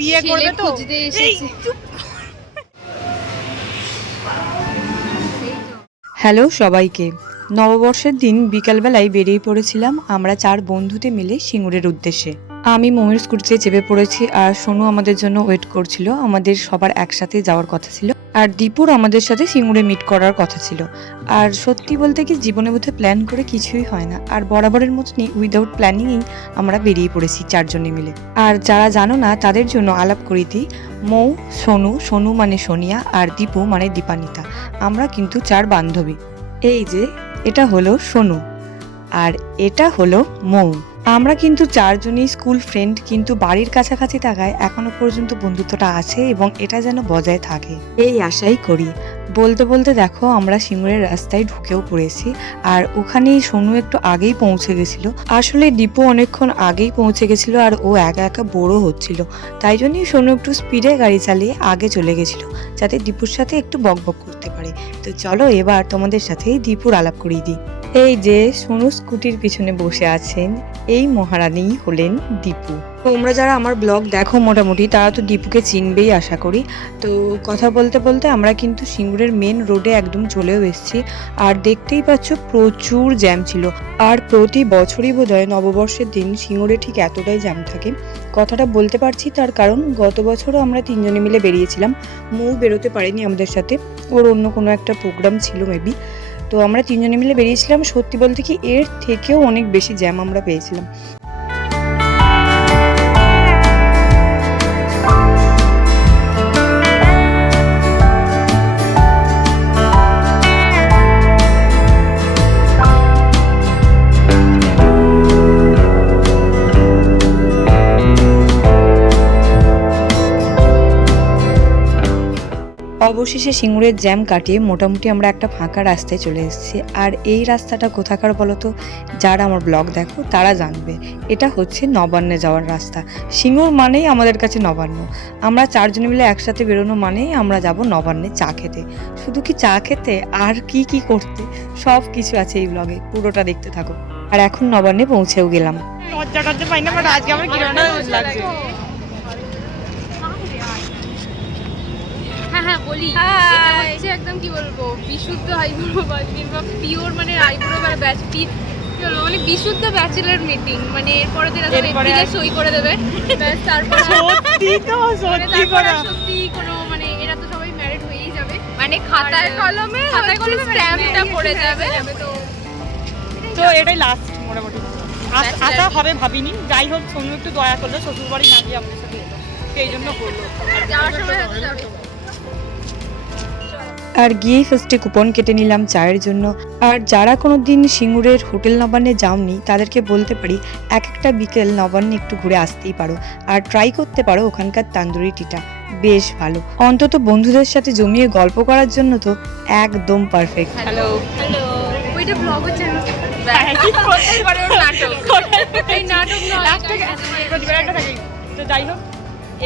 বিয়ে করবে তো। হ্যালো সবাইকে, নববর্ষের দিন বিকালবেলায় বেরিয়ে পড়েছিলাম আমরা 4 বন্ধুতে মিলে সিঙ্গুরের উদ্দেশ্যে। আমি মমির স্কুটিতে চেপে পড়েছি আর সোনু আমাদের জন্য ওয়েট করছিল। আমাদের সবার একসাথে যাওয়ার কথা ছিল আর দীপুর আমাদের সাথে সিঙ্গুরে মিট করার কথা ছিল। আর সত্যি বলতে কি জীবনে বোধহয় প্ল্যান করে কিছুই হয় না, আর বরাবরের মতনই উইদাউট প্ল্যানিংই আমরা বেরিয়ে পড়েছি 4 জনে মিলে। আর যারা জানো না তাদের জন্য আলাপ করি দিই, মৌ, সোনু, সোনু মানে সোনিয়া আর দীপু মানে দীপানিতা। আমরা কিন্তু 4 বান্ধবী। এই যে এটা হলো সোনু আর এটা হলো মৌ। আমরা কিন্তু 4 জনই স্কুল ফ্রেন্ড, কিন্তু বাড়ির কাছাকাছি থাকায় এখনো পর্যন্ত বন্ধুত্বটা আছে এবং এটা যেন বজায় থাকে এই আশাই করি। বলতে বলতে দেখো আমরা সিঙ্গুরের রাস্তায় ঢুকেও পড়েছি আর ওখানেই সোনু একটু আগেই পৌঁছে গেছিল। আসলে দীপু অনেকক্ষণ আগেই পৌঁছে গেছিল আর ও একা একা বোরও হচ্ছিল, তাই জন্যই সোনু একটু স্পিডে গাড়ি চালিয়ে আগে চলে গেছিল যাতে দীপুর সাথে একটু বকবক করতে পারে। তো চলো এবার তোমাদের সাথে দীপুর আলাপ করিয়ে দিই। এই যে সোনু স্কুটির পিছনে বসে আছেন, এই মহারানী হলেন দীপু। তোমরা যারা আমার ব্লগ দেখো মোটামুটি তারা তো দীপুকে চিনবেই আশা করি। তো কথা বলতে বলতে আমরা কিন্তু সিঙ্গুরের মেন রোডে একদম চলেও এসেছি আর দেখতেই পাচ্ছ প্রচুর জ্যাম ছিল। আর প্রতি বছরই বোধহয় নববর্ষের দিন সিঙ্গুরে ঠিক এতটাই জ্যাম থাকে। কথাটা বলতে পারছি তার কারণ গত বছরও আমরা 3 জনে মিলে বেরিয়েছিলাম। মৌ বেরোতে পারেনি আমাদের সাথে, ওর অন্য কোনো একটা প্রোগ্রাম ছিল মেবি। তো আমরা 3 জনে মিলে বেরিয়েছিলাম। সত্যি বলতে কি এর থেকেও অনেক বেশি জ্যাম আমরা পেয়েছিলাম। অবশেষে সিঙ্গুরের জ্যাম কাটিয়ে মোটামুটি আমরা একটা ফাঁকা রাস্তায় চলে এসেছি। আর এই রাস্তাটা কোথাকার বলতো, যারা আমার ব্লগ দেখো তারা জানবে। এটা হচ্ছে নবান্নে যাওয়ার রাস্তা। সিঙ্গুর মানেই আমাদের কাছে নবান্ন। আমরা 4 জনে মিলে একসাথে বেরোনো মানেই আমরা যাব নবান্নে চা খেতে। শুধু কি চা খেতে, আর কি কি করতে, সব কিছু আছে এই ব্লগে, পুরোটা দেখতে থাকো। আর এখন নবান্নে পৌঁছেও গেলাম। লজ্জা টজ্জা পাই না, বাট আজকে আমার কিরকম লাগছে। হ্যাঁ বলি, এটা হচ্ছে একদম কি বলবো বিশুদ্ধ আইব্রো কিংবা পিওর মানে আইব্রো বা ব্যাচ কি বলবো মানে বিশুদ্ধ ব্যাচেলার মিটিং। মানে এরপরে দিন এদিকে সই করে দেবে, তারপর সত্যি তো সত্যি করে সত্যি কোনো মানে এরা তো সবাই ম্যারিড হয়েই যাবে, মানে খাতায় কলমে স্ট্যাম্পটা পড়ে যাবে। তো এটাই লাস্ট মোটামুটি আসা হবে ভাবিনি। যাই হোক সোনু একটু দয়া করলো, শ্বশুর বাড়ি না গিয়ে আমাদের সাথে এলো, সেই জন্য করলো। যাওয়ার সময় আর গিয়ে ফার্স্টে কুপন কেটে নিলাম চায়ের জন্য। আর যারা কোনো দিন সিঙ্গুরের হোটেল নবান্নে যাওনি তাদেরকে বলতে পারি এক একটা বিকেল নবান্নে একটু ঘুরে আসতেই পারো আর ট্রাই করতে পারো ওখানকার তান্দুরি টিটা, বেশ ভালো। অন্তত বন্ধুদের সাথে জমিয়ে গল্প করার জন্য তো একদম পারফেক্ট। হ্যালো হ্যালো, ওইটা ব্লগ হচ্ছে না, নাটক এই নাটক নয়। তো যাই হোক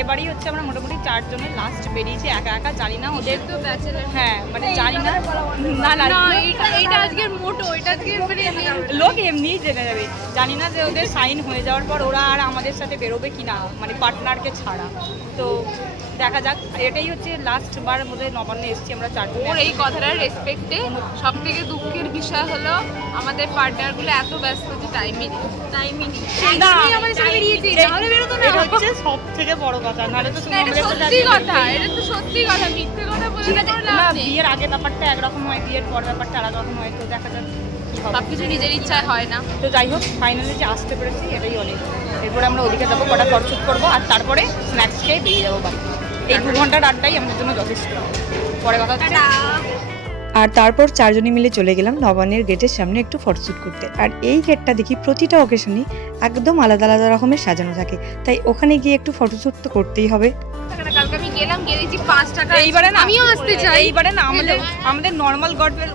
এবারই হচ্ছে আমরা মোটামুটি 4 জনের লাস্ট বেরিয়েছি একা একা। জানি না ওদের তো ব্যাচেলার, হ্যাঁ মানে জানি না, না না এইটা আজকের মোটো, এটা আজকে মানে লোক এমনিই জেনে যাবে। জানি না যে ওদের সাইন হয়ে যাওয়ার পর ওরা আর আমাদের সাথে বেরোবে কিনা, মানে পার্টনারকে ছাড়া। তো দেখা যাক। এটাই হচ্ছে লাস্ট বার মধ্যে নবান্নে এসেছি আমরা 4 জন। ওর এই কথাটার রেসপেক্টে সব থেকে দুঃখের বিষয় হলো আমাদের পার্টনারগুলো এত ব্যস্ত যে টাইমই নেই। আমাদের সাথে বেরিয়েছি, নাহলে বেরোতো না। এটা হচ্ছে সব থেকে বড় কথা, নাহলে তো এটা সত্যি কথা, এটা তো সত্যি কথা, মিথ্যে কথা বলে না। বিয়ের আগে ব্যাপারটা একরকম হয়, বিয়ের পর ব্যাপারটা আলাদা রকম হয়। তো দেখা যাক সবকিছু নিজের ইচ্ছায় হয় না। তো যাই হোক ফাইনালি যে আসতে পেরেছি এটাই অনেক। এরপরে আমরা ওদিকে যাবো, কটা ফটোশ্যুট করবো আর তারপরে স্ন্যাক্স খেয়ে বেরিয়ে যাবো বাড়ি। এই 2 ঘন্টার আড্ডাই আমাদের জন্য যথেষ্ট। পরে কথা হচ্ছে। আর তারপর 4 জনে মিলে চলে গেলাম নবান্নের গেটের সামনে একটু ফটোশ্যুট করতে। আর এই গেটটা দেখি প্রতিটা অকেশনই একদম আলাদা আলাদা রকমের সাজানো থাকে, তাই ওখানে গিয়ে একটু ফটোশ্যুট তো করতেই হবে। কালকে আমি গেলাম, গিয়ে দেখছি 5 টাকা। এইবারে না আমিও আসতে চাই। এইবারে না আমাদের নর্মাল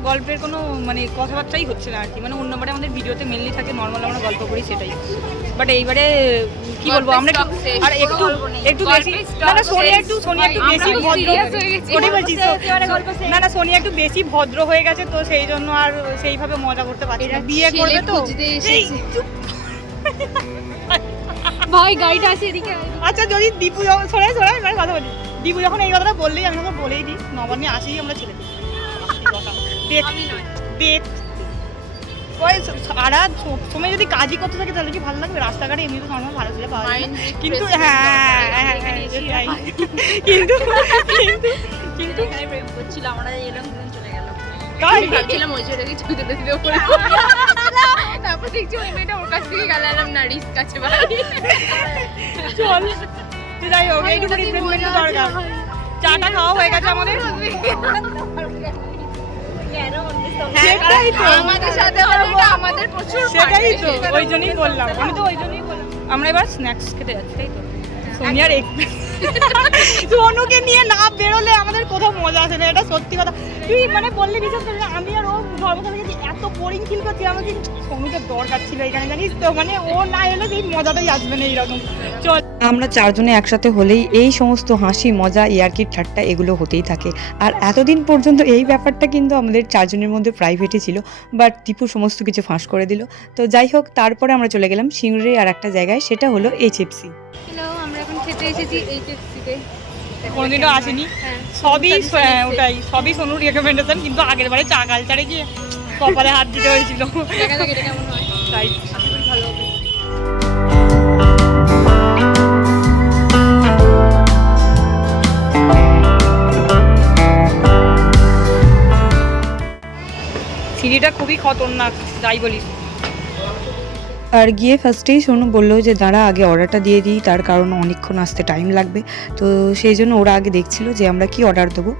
গল্পের কোনো মানে কথাবার্তাই হচ্ছে না আর কি। মানে অন্যবারে আমাদের ভিডিওতে মেনলি থাকে নর্মাল আমরা গল্প করি সেটাই, বাট এইবারে কি বলবো আমরা আর একটু বেশি না সোনিয়া একটু বেশি ভদ্র ওটাই বলছি। না সোনিয়া একটু বেশি ভদ্র হয়ে গেছে, তো সেই জন্য আর সেইভাবে মজা করতে পারছি না। বিয়ে করবে তো ভাই গাড়িটা আছে এদিকে। আচ্ছা যদি দীপু সরাই মানে কথা বলি, দীপু যখন এই কথাটা বললেই আমি তখন বলেই দিই নবান্নে আসেই আমরা ছেড়ে দিই। আমি নয়। দেখ ওই সারা সময় যদি কাজই করতে থাকে তাহলে কি ভালো লাগবে? রাস্তাঘাটে এমনি তো নর্মাল ভালো ছিল পাওয়া যায় না। কিন্তু হ্যাঁ সেটাই। কিন্তু কিন্তু কিন্তু এখানে প্রেম করছিল, আমরা এরকম দিন চলে গেল। তাই ভাবছিলাম ওই ছেলেকে ছুঁতে দিতে ওপরে। তারপর দেখছি ওই মেয়েটা ওর কাছ থেকে গেলাম না, রিস্ক আছে ভাই। চল যাই হোক এইটুকু রিফ্রেশমেন্ট দরকার। চাটা খাওয়া হয়ে গেছে আমাদের। সেটাই তো আমাদের সাথে হলে এটা আমাদের প্রচুর সেটাই তো ওই জন্যই বললাম, আমি তো ওই জন্যই বললাম। আমরা এবার স্ন্যাক্স খেতে যাচ্ছি তাই তো? সোনিয়ার সোনুকে নিয়ে না বেরোলে আমাদের কোথাও মজা আসে না, এটা সত্যি কথা। তুই মানে বললে বিশ্বাস করবি না, আমি আর ও ধর্মশালা গেছি এত বোরিং ফিল করছি, আমাকে সোনুকে দরকার ছিল এখানে জানিস তো, মানে ও না এলে সেই মজাটাই আসবে না এইরকম। চল আমরা চারজনে একসাথে হলেই এই সমস্ত হাসি মজা ইয়ার্কি ঠাট্টা এগুলো হতেই থাকে। আর এতদিন পর্যন্ত এই ব্যাপারটা কিন্তু আমাদের চারজনের মধ্যে প্রাইভেটই ছিল, বাট দীপু সমস্ত কিছু ফাঁস করে দিল। তো যাই হোক, তারপরে আমরা চলে গেলাম সিঙ্গুরের আর একটা জায়গায়, সেটা হলো HFC। হ্যালো, আমরা এখন খেতে এসেছি HFC-তে। কোনোদিনও আসেনি, হ্যাঁ, সবই ওটাই সবই সোনুর রেকমেন্ডেশন, কিন্তু আগের বারে চা কালচারে গিয়ে কপালে হাত দিতে হয়েছিল। দেখা যাক এটা কেমন হয়। তাই আশা করি ভালো হবে। সিঁড়িটা খুবই খতরনাক যাই বলিস। আর গিয়ে ফার্স্টেই সোনু বললো যে দাঁড়া আগে অর্ডারটা দিয়ে দিই, তার কারণ অনেকক্ষণ আসতে টাইম লাগবে। তো সেই জন্য ওরা আগে দেখছিল যে আমরা কি অর্ডার দেবো।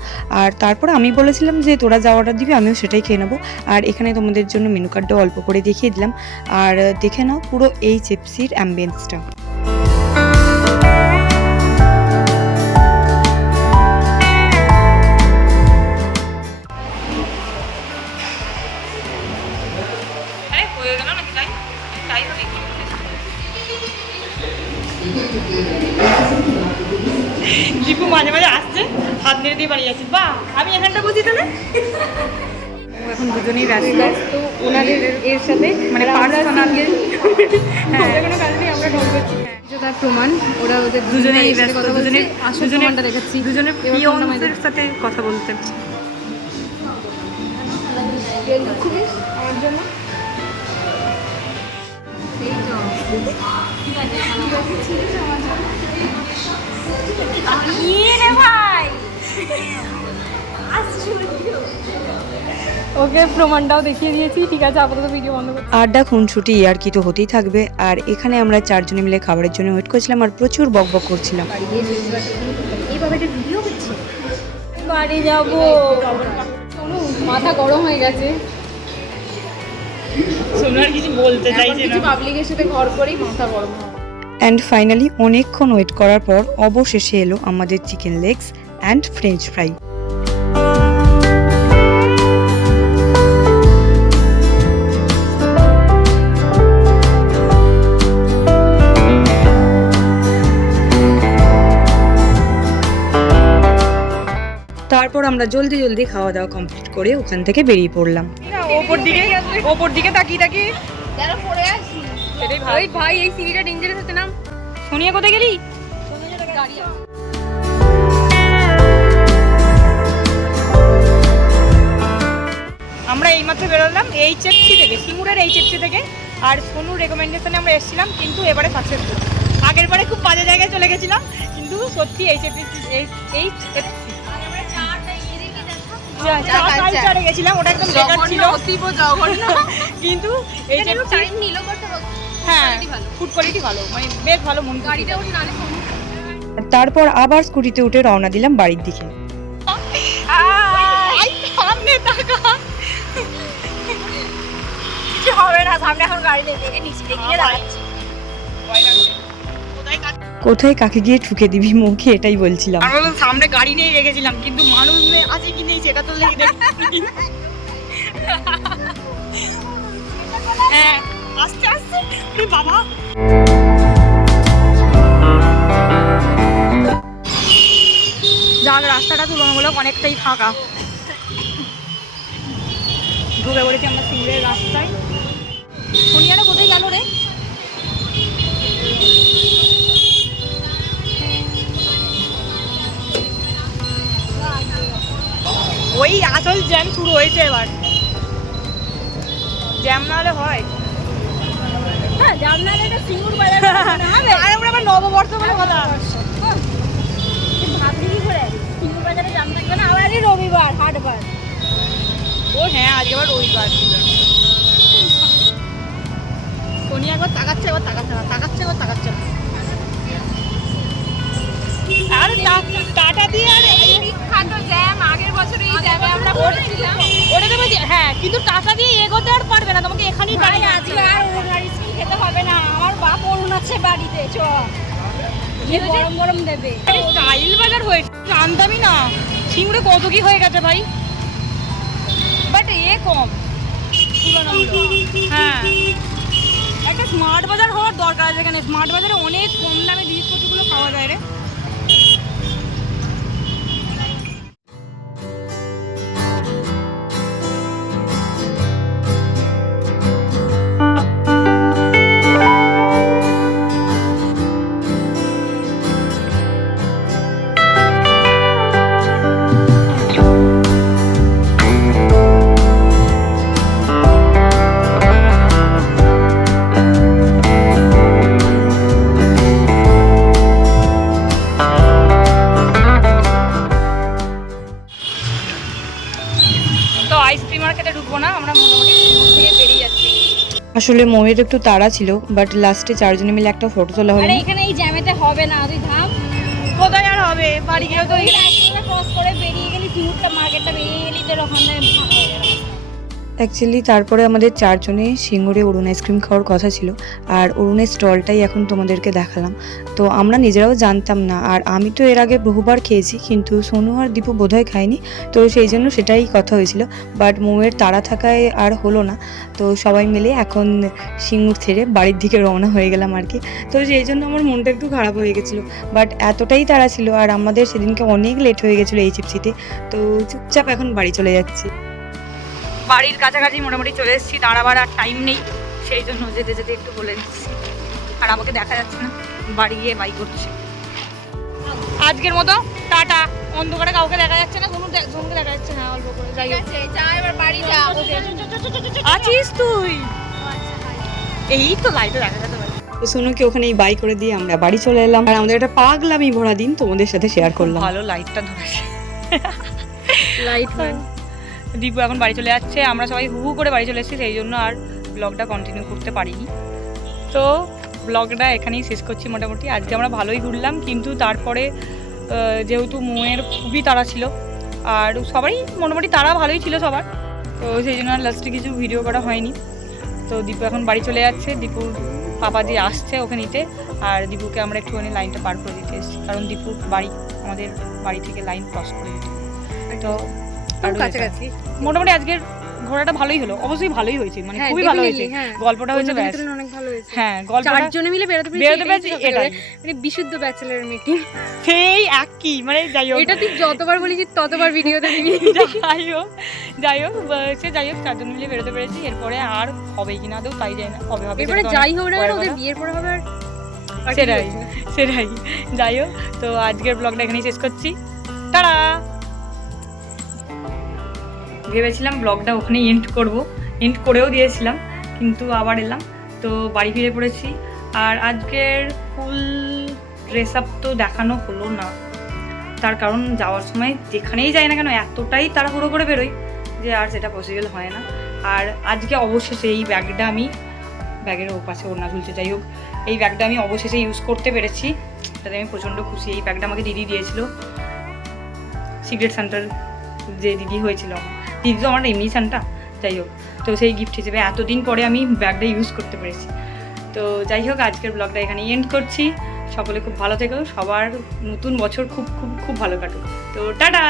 আর তারপরে আমি বলেছিলাম যে তোরা যা অর্ডার দিবি আমিও সেটাই খেয়ে নেবো। আর এখানে তোমাদের জন্য মেনু কার্ডটাও অল্প করে দেখিয়ে দিলাম, আর দেখে নাও পুরো HFC-র অ্যাম্বিয়েন্সটা। আরে হয়ে গেল নাকি? তাই তাই হবে। দীপু মাঝে মাঝে আসছে, হাত নেড়ে দিয়ে বাড়ি যাচ্ছি। বাহ, আমি এখানটা বসি তাহলে। এখন দুজনেই ব্যস্ত তো ওনাদের এর সাথে মানে পার্সোনাল। হ্যাঁ, কোনো কাজ নেই, আমরা ঢল করছি। তার প্রমাণ ওরা ওদের দুজনেই সাথে ব্যস্ত, কথা বলছে। দুজনে আসল প্রমাণটা দেখাচ্ছি। দুজনে এবার কোনটা মাইদের? পিয়নদের সাথে কথা বলতে। আমার জন্য এই তো ওকে প্রমাণটাও দেখিয়ে দিয়েছি। ঠিক আছে, আপাতত ভিডিও বন্ধ করছি। আড্ডা খুনছুটি ইয়ার্কি তো হতেই থাকবে। আর এখানে আমরা চারজনে মিলে খাবারের জন্য ওয়েট করছিলাম আর প্রচুর বকবক করছিলাম। বাড়ি যাবো। শোনো, মাথা গরম হয়ে গেছে। সোনার কিছু বলতে চাইছে কিছু না। পাবলিকের সাথে ঘর করেই মাথা গরম হয়। অ্যান্ড ফাইনালি অনেকক্ষণ ওয়েট করার পর অবশেষে এলো আমাদের chicken legs and French fry. তারপর আমরা জলদি জলদি খাওয়া দাওয়া কমপ্লিট করে ওখান থেকে বেরিয়ে পড়লাম। ওপর দিকে তাকিয়ে যারা পড়ে আসি সেটাই ওই ভাই, এই সিঁড়িটা ডেঞ্জারাস হতে নাম। সোনিয়া কোথায় গেলি? গাড়ি আমরা এইমাত্র বেরোলাম HFC থেকে, সিঙ্গুরের HFC থেকে। আর সোনুর রেকমেন্ডেশনে আমরা এসেছিলাম, কিন্তু এবারে সাকসেসফুল। আগের বারে খুব বাজে জায়গায় চলে গেছিলাম, কিন্তু সত্যি HFC কালচারে গেছিলাম, ওটা একদম বেকার ছিল। অতীব জঘন্য। কিন্তু HFC টাইম নিল, বাট হ্যাঁ ভালো। ফুড কোয়ালিটি ভালো, মানে বেশ ভালো মন খুশি। গাড়িটা ওঠে নালে আর তারপর আবার স্কুটিতে উঠে রওনা দিলাম বাড়ির দিকে। সামনে তাকা, কিছু হবে না, সামনে এখন গাড়ি দেখে নিচে দেখে দাঁড়াচ্ছি। কোথায় কাকে গিয়ে ঠুকে দিবি মুখে, এটাই বলছিলাম। আমি বললাম সামনে গাড়ি নেই রেখেছিলাম, কিন্তু মানুষ আছে কি নেই সেটা তো লেগে দেখি। হ্যাঁ আস্তে আস্তে বাবা। যাক, রাস্তাটা তুলনামূলক অনেকটাই ফাঁকা। ঢুকে পড়েছি আমরা সিঙ্গুরের রাস্তায়। সোনিয়ারা কোথায় গেল রে? ওই আসল জ্যাম শুরু হয়েছে এবার, জ্যাম না হলে হয়? হ্যাঁ জামনালে এটা সিঙ্গুর বাজার হবে। আর আমরা আবার নববর্ষ বলে কথা। ভাবলি কি করে সিঙ্গুর বাজারে জাম থাকবে না? আবার রবিবার হাটবার। ও হ্যাঁ, আজকে আবার রবিবার। সোনি একবার তাকাচ্ছে, একবার তাকাচ্ছে না, তাকাচ্ছে একবার তাকাচ্ছে না। আর টাটা দিয়ে আর এই বিখ্যাত জ্যাম আগের বছরে এই জ্যামে আমরা পড়েছিলাম। ওটা তো বলছি, হ্যাঁ কিন্তু টাটা দিয়ে এগোতে আর পারবে না, তোমাকে এখানেই ভাই দাঁড়িয়ে আজকে আর অরুণ আইসক্রিম খেতে হবে না, আমার বাপ অরুণ আছে বাড়িতে, চ গিয়ে গরম গরম দেবে। স্টাইল বাজার হয়েছে, জানতামই না সিঙ্গুরে কত কি হয়ে গেছে ভাই, বাট এ কম তুলনামূলক। হ্যাঁ, একটা স্মার্ট বাজার হওয়ার দরকার আছে এখানে। স্মার্ট বাজারে অনেক কম দামে জিনিসপত্রগুলো পাওয়া যায় রে। তো আইসক্রিম মার্কেটে ঢুকবো না, আমরা মোটামুটি সিঙ্গুর থেকে বেরিয়ে যাচ্ছি। আসলে ময়ের একটু তাড়া ছিল, বাট লাস্টে চারজনে মিলে একটা ফটো তোলা হলো। আরে এখানে এই জ্যামেতে হবে না, তুই থাম। কোথায় আর হবে, বাড়ি গিয়েও তো ক্রস করে বেরিয়ে গেলি, সিঙ্গুরটা মার্কেটটা বেরিয়ে গেলি, তোর ওখানে ফাঁকা হয়ে যাবে। অ্যাকচুয়ালি তারপরে আমাদের চারজনে সিঙ্গুরে অরুণ আইসক্রিম খাওয়ার কথা ছিল, আর অরুণের স্টলটাই এখন তোমাদেরকে দেখালাম। তো আমরা নিজেরাও জানতাম না, আর আমি তো এর আগে বহুবার খেয়েছি, কিন্তু সোনু আর দীপু বোধহয় খায়নি, তো সেই জন্য সেটাই কথা হয়েছিল। বাট মোমের তাড়া থাকায় আর হলো না, তো সবাই মিলে এখন সিঙ্গুর ছেড়ে বাড়ির দিকে রওনা হয়ে গেলাম আর কি। তো সেই জন্য আমার মনটা একটু খারাপ হয়ে গেছিলো, বাট এতটাই তাড়া ছিল, আর আমাদের সেদিনকে অনেক লেট হয়ে গেছিলো এইচএফসিতে, তো চুপচাপ এখন বাড়ি চলে যাচ্ছি। বাড়ির কাছাকাছি মোটামুটি চলে এসেছি, দাঁড়াবার আর টাইম নেই, সেই জন্য যেতে যেতে একটু বলে দিচ্ছি। আর আমাকে দেখা যাচ্ছে না, বাড়ি গিয়ে বাই করছে। আজকের মতো টাটা। অন্ধকারে কাউকে দেখা যাচ্ছে না, জমকে দেখা যাচ্ছে না অল্প করে। যাই হোক, যা এবার বাড়ি যা। আছিস তুই? এই তো লাইটে দেখা যাচ্ছে। তো সোনুকে ওখানেই বাই করে দিয়ে আমরা বাড়ি চলে এলাম, আর আমাদের একটা পাগলামি ভরা দিন তোমাদের সাথে শেয়ার করলাম। ভালো লাইটটা ধরেছে, লাইট দীপু এখন বাড়ি চলে যাচ্ছে, আমরা সবাই হু হু করে বাড়ি চলে এসেছি, সেই জন্য আর ব্লগটা কন্টিনিউ করতে পারিনি। তো ব্লগটা এখানেই শেষ করছি মোটামুটি। আজকে আমরা ভালোই ঘুরলাম, কিন্তু তারপরে যেহেতু মোয়ের খুবই তাড়া ছিল, আর সবারই মোটামুটি তাড়া ভালোই ছিল সবার, তো সেই জন্য লাস্টে কিছু ভিডিও করা হয়নি। তো দীপু এখন বাড়ি চলে যাচ্ছে, দীপুর পাপা দিয়ে আসছে ওকে নিতে, আর দীপুকে আমরা একটুখানি লাইনটা পার করে দিতে এসেছি, কারণ দীপুর বাড়ি আমাদের বাড়ি থেকে লাইন ক্রস করে দিতে। তো কাছাকাছি মোটামুটি আজকের ঘোরাটা ভালোই হলো, অবশ্যই ভালোই হয়েছে, মানে খুবই ভালো হয়েছে, গল্পটা হয়েছে ব্যাস। অনেক ভালো হয়েছে। হ্যাঁ, গল্পটা চারজনে মিলে বেরোতে পেরেছি, এটাই মানে বিশুদ্ধ ব্যাচেলর মিটিং। সেই একই, মানে যাই হোক, এটা তুই যতবার বলেছিস ততবার ভিডিওতে দিবি। যাই হোক চারজন মিলে বেরোতে পেরেছি। এরপরে আর হবে কিনা আদৌ তাই যায় না, কবে হবে এরপরে যাই হোক না, ওদের বিয়ের পরে হবে। আর সেটাই যাই হোক, তো আজকের ব্লগটা এখানেই শেষ করছি, টাটা। ভেবেছিলাম ব্লগটা ওখানে এন্ড করেও দিয়েছিলাম, কিন্তু আবার এলাম, তো বাড়ি ফিরে পড়েছি। আর আজকের ফুল ড্রেস আপ তো দেখানো হলো না, তার কারণ যাওয়ার সময় যেখানেই যাই না কেন এতটাই তাড়াহুড়ো করে বেরোই যে আর সেটা পসিবল হয় না। আর আজকে অবশেষে এই ব্যাগটা আমি, ব্যাগের ওপাশে ওড়না ঝুলছে, যাই হোক, এই ব্যাগটা আমি অবশেষে ইউজ করতে পেরেছি, তাতে আমি প্রচণ্ড খুশি। এই ব্যাগটা আমাকে দিদি দিয়েছিল, সিক্রেট সেন্টার যে দিদি হয়েছিল আমার, দিদি তো আমার এমনি সানটা, যাই হোক, তো সেই গিফট হিসেবে এতদিন পরে আমি ব্যাগটা ইউজ করতে পেরেছি। তো যাই হোক, আজকের ব্লগটা এখানে এন্ড করছি। সকলে খুব ভালো থেকো, সবার নতুন বছর খুব খুব খুব ভালো কাটুক। তো টাটা।